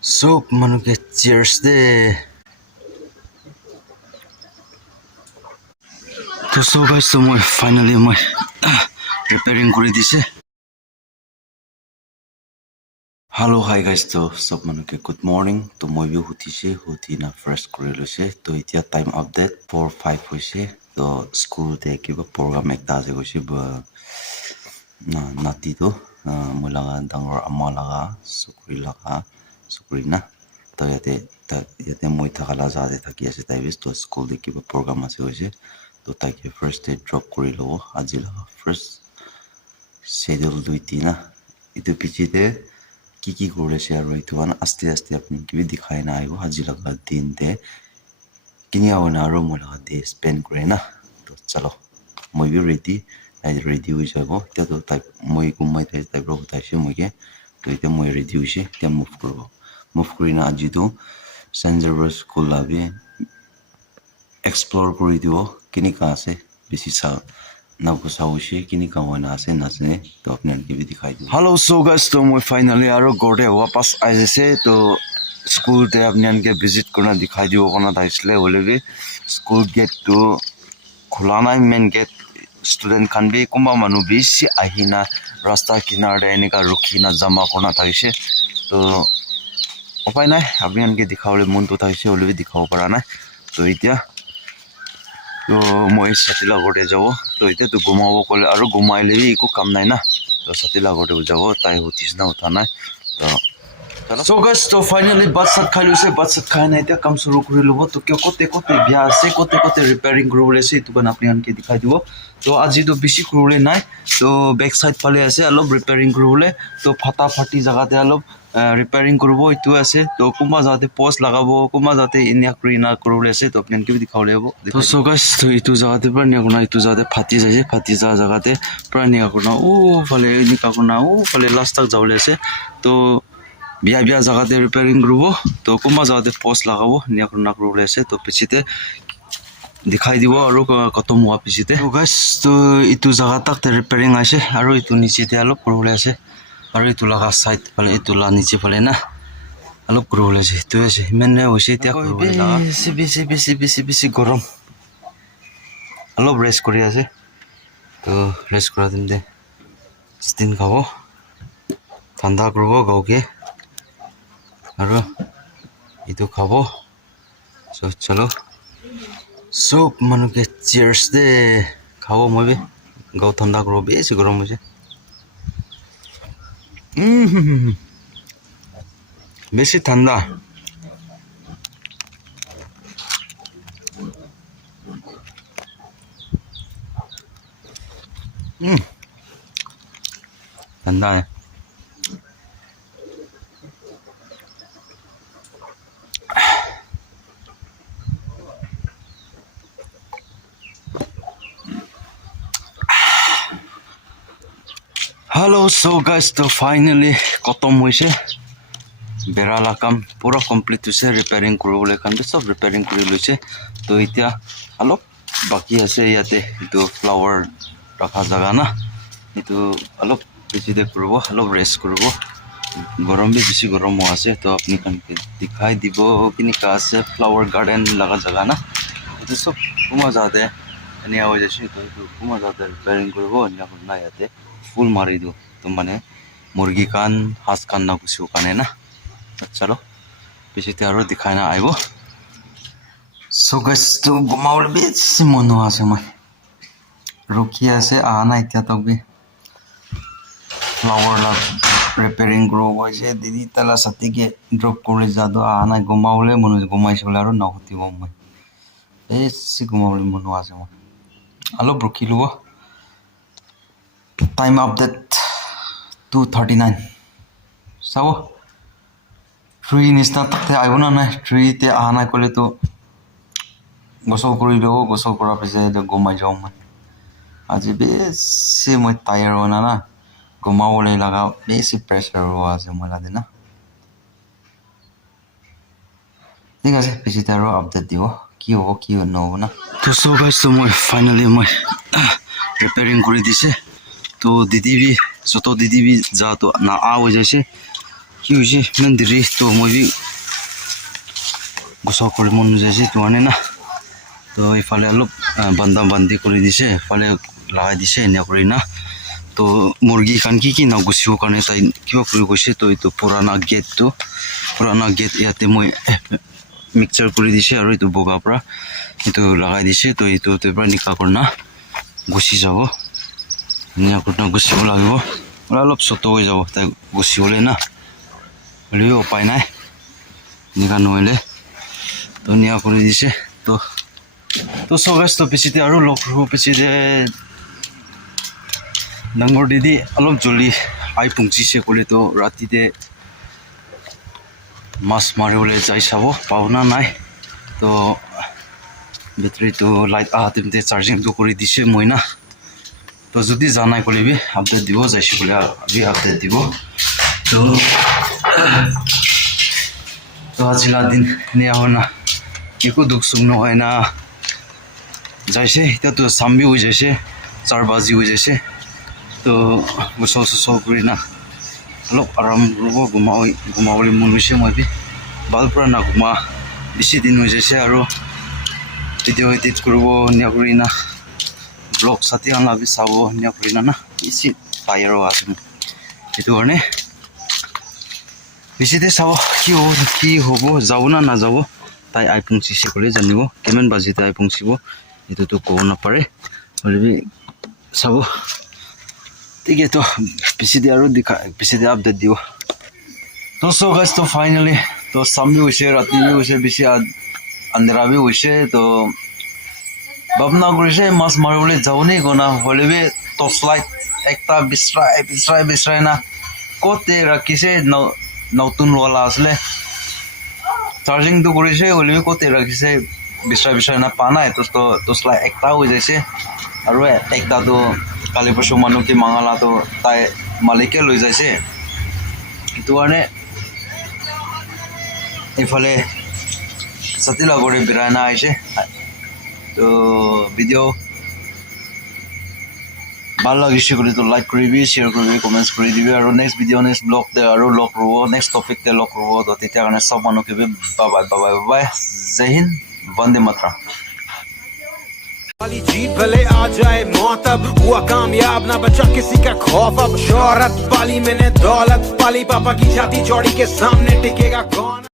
So, manuke cheers de. So guys, so moi finally moi repairing kori dise. Hello, hi guys, to sob manuke good morning. To moi bi huti na fresh kori lose. To itia time update 4:05 hoise. To school de kiba program ekta ase hoise ba nati to mulaga dangor amma laga sukri na. To yate moi thakala za de thaki ase tai to school de kiba program ase hoise. To taike first day drop kori lobo aji laga first schedule duiti na itu piche de ki kore se aro itu an aste apni kibi dikhai na aibo aji laga din de kini awna aro mo laga de spend kore na to chalo moi bi ready ho jabo ta to type moi kumai type ro ta she moi ke to ite moi ready ho she te move kori na aji to St. Xavier School labi explore kori dibo kini ka ase bisi sa na ko sa hoshi kini ka wana ase na se to apne ki bhi dikhai do. Hello, so guys, to moi finally aro gorde wapas aise se to school de apne ke visit korna dikhai dibo kona daisle hole bi school gate to khula nai main gate student khan bi kumba manu bisi ahina rasta kinar de enika rukhina jama korna thaise to upai nai apne ke dikhawle mon to thaise hole bi dikhao para na to itia to moi satila gorde jabo to ite to gumabo kole aro gumaile bi ko kam nai na to satila gorde jabo tai hutis na uthana to so guys to finally bat sat khai lose bat sat khai na ite kam shuru kori lobo to kyo kote bia ase kote repairing korole ase itu kan apni an ke dikhai dibo to aji to bisi korole nai to back side phale ase alop repairing korole to phata phati jaga te alop repairing koribo itu ase to kuma jate post lagabo kuma jate inya krina korole ase to apni ke bi dikhawle bo to so guys to itu jaga te pra nia kuna itu jaga te phati jaga te pra nia kuna o phale nika kuna o phale last tak jawle ase to bia jaga te repairing koribo to kuma jaga te post lagabo nia kuna korole ase to pichite dikhai dibo aro kotom hua pichite to guys to itu jaga tak te repairing ase aro itu niche te alop korole ase aro itu laga side phale itu la niche phale na alop korole ase to ase menne hoise tia korole laga bisi gorom alop rest kori ase to rest kora din de stin khabo thanda koribo gauke aro itu khabo so chalo so manuke cheers de khabo moi gau thanda koro besi gorom hoise বেশি ঠান্ডা ঠান্ডা Hello, so guys, to finally kotom hoise berala kam pura complete hoise repairing koribole kan bi sob repairing kori loise to itia alop baki ase yate itu flower rakha jaga na itu alop bichide koribo alop rest koribo gorom bi bisi gorom ho ase to apni kan dikhai dibo kini ka ase flower garden laga jaga na itu sob kuma jate ani awa jase to kuma jate repairing koribo ania na yate full mari do to mane murgi kan has kan na kusu kane na chalo pichite aro dikhai na aibo so guys to gumaul besi mono ase mai ruki ase ana itia tok bi flower la repairing grow hoise didi tala satike drop kore jado ana gumaule mono gumai sole aro na hoti bo mai esi gumaule mono ase mai alo ruki lubo time update 2:39 sabo tree nisna takte aibona na tree te ana kole to gosol kori lo gosol kora pise de gomai jaw mai aji besi moi tire hona na gomawole laga besi pressure ho ase mola dina ঠিক আছে পিছতে আৰু update দিব কি হ'ব কি নহ'ব না তো সো গাইস তো মই ফাইনালি মই রিপেয়ারিং করে দিছে তো দিদি भी যত দিদি भी যা তো না আ हो जाइसे কি হৈছে ইমান দেৰি তো মই বি গোসল কৰি মন যাইছে তো আনে না তো ইফালে অলপ বান্ধা বান্ধি কৰি দিছে ইফালে লগাই দিছে এনে কৰি না তো মুৰ্গী খান কি না গুচিব কাৰণে তাই কিবা কৰি গৈছে তো এইটো পুৰাণা গেট ইয়াতে মই মিক্সচাৰ কৰি দিছে আৰু এইটো বগা পৰা এইটো লগাই দিছে তো এইটো পৰা নিকা কৰি না গুচি যাব নিয়া কৰি গুচিব লাগিব অলপ চত হৈ যাব তাই গুচিবলৈ না হ'লেও উপায় নাই নিকা নহ'লে তো নিয়া কৰি দিছে তো সবাই তো পিছতে আৰু লগ কৰিব পিছতে ডাঙৰ দিদি অলপ জলদি আই পুংচিছে ক'লে তো ৰাতিতে মাছ মাৰিবলৈ যাই চাব পাওনা নাই তো বেটাৰীটো লাইট আহাতে চাৰ্জিংটো কৰি দিছে মই না তো যদি জানাই ক'লে বি আপডেট দিব যাইছে ক'লে আজি আপডেট দিব তো আজিলা দিন নিয়া হয় না একো দুখ সুখ নহয় না যাইছে এতিয়াতো চাম্বি হৈ যাইছে 4 বাজি হৈ যাইছে তো গোসল কৰি না অলপ আৰাম কৰিব ঘুমাবলৈ মন হৈছে মই বি ভাল পৰা না ঘুমা বেছি দিন হৈ যাইছে আৰু ভিডিঅ' এডিট কৰিব নিয়া কৰি না ব্লগ চাতি আনলাবি চাব নিয়া কৰি না বেছি পাই আৰু আছে সেইটো কাৰণে বেছিতে চাব কি হ'ব যাব না নাযাব তাই আই পুংচিছে ক'লে জানিব কিমান বাজিতে আই পুংচিব এইটোতো ক'ব নাপাৰে হ'লে চাব ঠিক আছে তো পিছতে আৰু পিছতে আপডেট দিব তো সো গাইজ তো ফাইনেলি তো চামবি হৈছে ৰাতি বি হৈছে বেছি আন্ধাৰা বি হৈছে তো ভাবনা কৰিছে মাছ মাৰিবলৈ যাওঁ নে গনা হ'লে বি টৰ্চ লাইট একটা বিচৰাই না ক'তে ৰাখিছে নতুন লোৱালা আছিলে চাৰ্জিংটো কৰিছে হ'লে বি ক'তে ৰাখিছে বিচৰাই না পা নাই তো টৰ্চ লাইট একটা হৈ যাইছে আৰু একটাতো কালি পৰশু মানুহকে মাঙালাটো তাই মালিকে লৈ যাইছে সেইটো কাৰণে এইফালে ছাতিলা কৰি বিৰাই না আহিছে তো ভিডিঅ' ভাল লাগিছে বুলি তো লাইক কৰিবি শ্বেয়াৰ কৰিবি কমেণ্টছ কৰি দিবি আৰু নেক্সট ভিডিঅ' নেক্সট ব্লগতে আৰু লগ কৰিব নেক্সট টপিকতে লগ কৰিব তো তেতিয়া কাৰণে চব মানুহকে বাই জয় হিন্দ বন্দে মাতৰম वाली जीत भले आ जाए मौत अब हुआ कामयाब ना बचा किसी का खौफ अब शोहरत पाली मैंने दौलत पाली पापा की छाती चौड़ी के सामने टिकेगा कौन